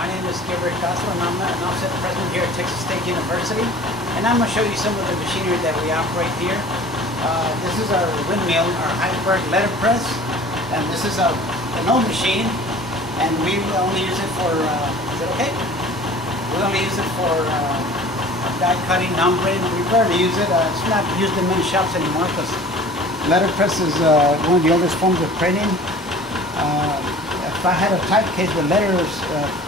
My name is Gabriel Castro, and I'm an offset president here at Texas State University. And I'm going to show you some of the machinery that we operate here. This is our windmill, our Heidelberg letterpress, and this is an old machine, and we only use it for, is it okay? We only use it for die cutting, numbering. We barely use it. It's not used in many shops anymore because letterpress is one of the oldest forms of printing. If I had a type case with letters,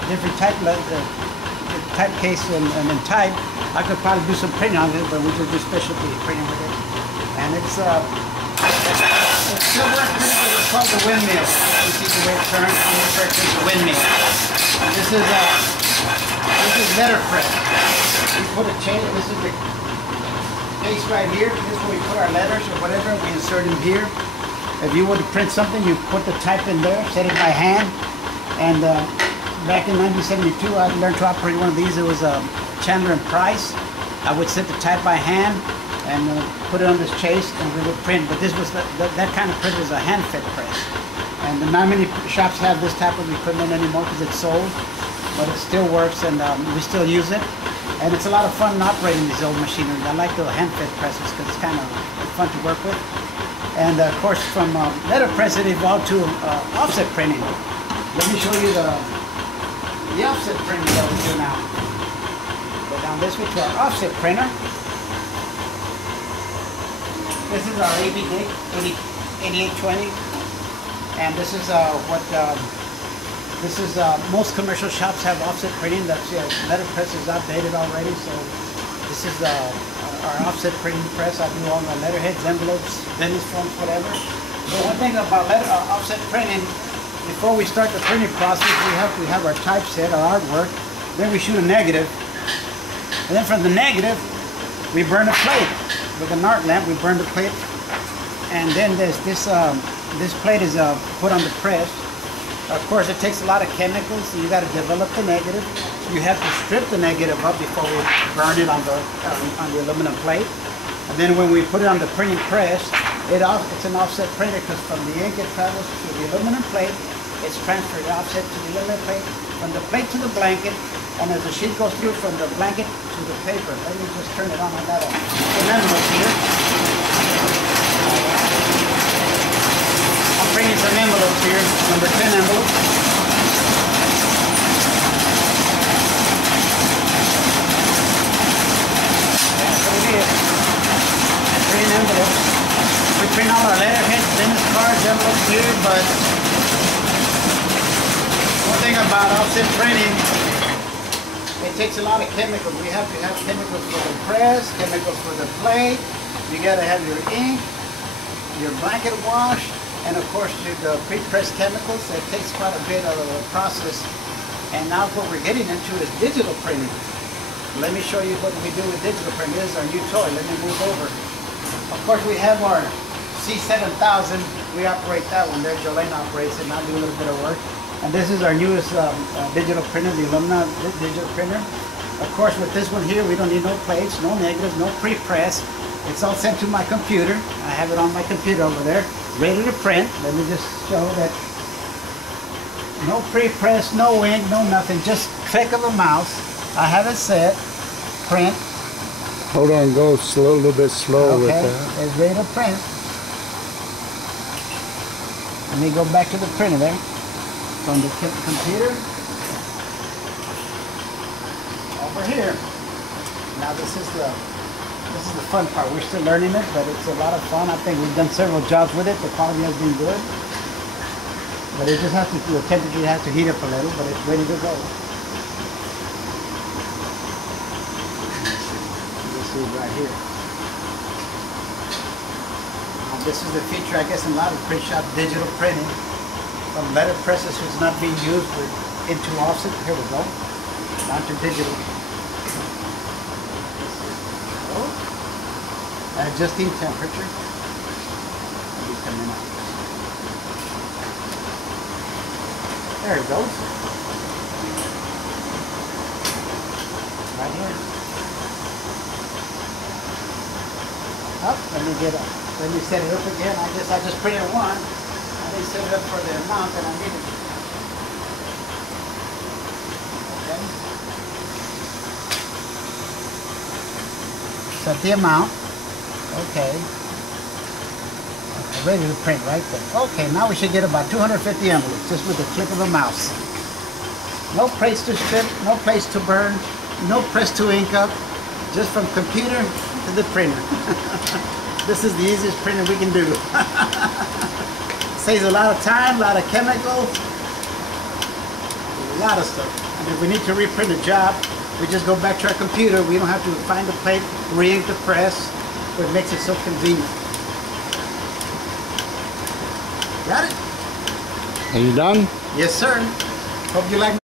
different type case and then type, I could probably do some printing on it, but we just do specialty printing with it. And it's still works pretty good. It's called the windmill. You see the way it turns. I'm referring to the windmill. And this is letterpress. We put a chain. This is the case right here. This is where we put our letters or whatever. We insert them here. If you were to print something, you put the type in there, set it by hand. And back in 1972, I learned to operate one of these. It was Chandler and Price. I would set the type by hand and put it on this chase, and we would print. But this was that kind of print was a hand-fed press. And not many shops have this type of equipment anymore because it's sold. But it still works, and we still use it. And it's a lot of fun operating these old machinery. I like the hand-fed presses because it's kind of fun to work with. And of course, from letterpress, it evolved to offset printing. Let me show you the offset printing that we do now. Go down this way to our offset printer. This is our ABD 8820, and this is most commercial shops have offset printing. That's letterpress is outdated already, so this is our offset printing press. I do all my letterheads, envelopes, business forms, whatever. But one thing about offset printing, before we start the printing process, we have to have our typeset, our artwork. Then we shoot a negative. And then from the negative, we burn a plate. With an art lamp, we burn the plate. And then this plate is put on the press. Of course, it takes a lot of chemicals, so you got to develop the negative. You have to strip the negative up before we burn it on the aluminum plate. And then when we put it on the printing press, it's an offset printer because from the ink it travels to the aluminum plate, it's transferred offset to the aluminum plate, from the plate to the blanket, and as the sheet goes through from the blanket to the paper. Let me just turn it on. I got an envelope here. I'm bringing some envelopes here, number 10 envelopes. Envelopes. We print all our letterheads, business cards, envelopes here, but one thing about offset printing, it takes a lot of chemicals. We have to have chemicals for the press, chemicals for the plate. You got to have your ink, your blanket wash, and of course the pre-pressed chemicals. It takes quite a bit of a process. And now what we're getting into is digital printing. Let me show you what we do with digital printing. This is our new toy. Let me move over. Of course, we have our C7000. We operate that one there. Jolene operates it, and I'll do a little bit of work. And this is our newest digital printer, the Illumina digital printer. Of course, with this one here, we don't need no plates, no negatives, no pre-press. It's all sent to my computer. I have it on my computer over there, ready to print. Let me just show that no pre-press, no ink, no nothing. Just click of a mouse. I have it set, print. Hold on, go slow, a little bit slow with that. It's ready to print. Let me go back to the printer there. From the computer over here. Now this is the fun part. We're still learning it, but it's a lot of fun. I think we've done several jobs with it. The quality has been good. But it just has to, the temperature has to heat up a little, but it's ready to go. Right here. This is the feature, I guess, in a lot of print shop, digital printing. From letterpresses was not being used into offset. Here we go. Down to digital. Adjusting temperature. There it goes. Right here. Up, let me set it up again. I just printed one. I didn't set it up for the amount that I needed. Set the amount. Okay. Ready to print right there. Okay, now we should get about 250 envelopes just with the click of a mouse. No place to strip, no place to burn, no press to ink up, just from computer to the printer. This is the easiest printer we can do. Saves a lot of time, a lot of chemicals, a lot of stuff. And if we need to reprint a job, we just go back to our computer. We don't have to find the plate, re-ink the press, but it makes it so convenient. Got it? Are you done? Yes, sir. Hope you like